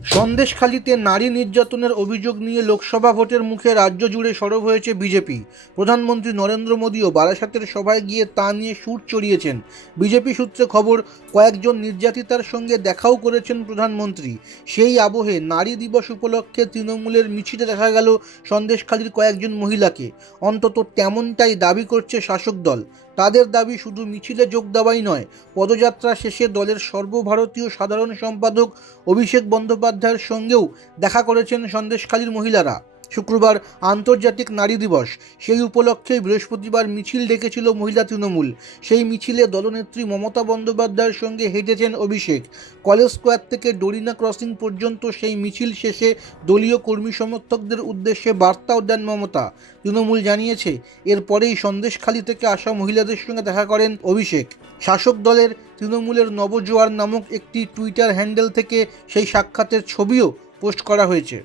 সন্দেশখালিতে নারী নির্যাতনের অভিযোগ নিয়ে লোকসভা ভোটের মুখে রাজ্য জুড়ে সরব হয়েছে বিজেপি। প্রধানমন্ত্রী নরেন্দ্র মোদীও বারাসাতের সভায় গিয়ে তা নিয়ে সুর চড়িয়েছেন। বিজেপি সূত্রে খবর, কয়েকজন নির্যাতিতার সঙ্গে দেখাও করেছেন প্রধানমন্ত্রী। সেই আবহে নারী দিবস উপলক্ষে তৃণমূলের মিছিলে দেখা গেল সন্দেশখালির কয়েকজন মহিলাকে। অন্তত তেমনটাই দাবি করছে শাসক দল। তাদের দাবি, শুধু মিছিলে যোগ দেওয়াই নয়, পদযাত্রা শেষে দলের সর্বভারতীয় সাধারণ সম্পাদক অভিষেক বন্দ্যোপাধ্যায়ের সঙ্গেও দেখা করেছেন সন্দেশখালির মহিলারা। শুক্রবার আন্তর্জাতিক নারী দিবস, সেই উপলক্ষে বৃহস্পতিবার মিছিল ডেকেছিল মহিলা তৃণমূল। সেই মিছিলে দলনেত্রী মমতা বন্দ্যোপাধ্যায়ের সঙ্গে হেঁটেছেন অভিষেক। কলেজ স্কোয়ার থেকে ডোরিনা ক্রসিং পর্যন্ত সেই মিছিল শেষে দলীয় কর্মী সমর্থকদের উদ্দেশ্যে বার্তাও দেন মমতা। তৃণমূল জানিয়েছে, এরপরেই সন্দেশখালি থেকে আসা মহিলাদের সঙ্গে দেখা করেন অভিষেক। শাসক দলের তৃণমূলের নবজোয়ার নামক একটি টুইটার হ্যান্ডেল থেকে সেই সাক্ষাতের ছবিও পোস্ট করা হয়েছে।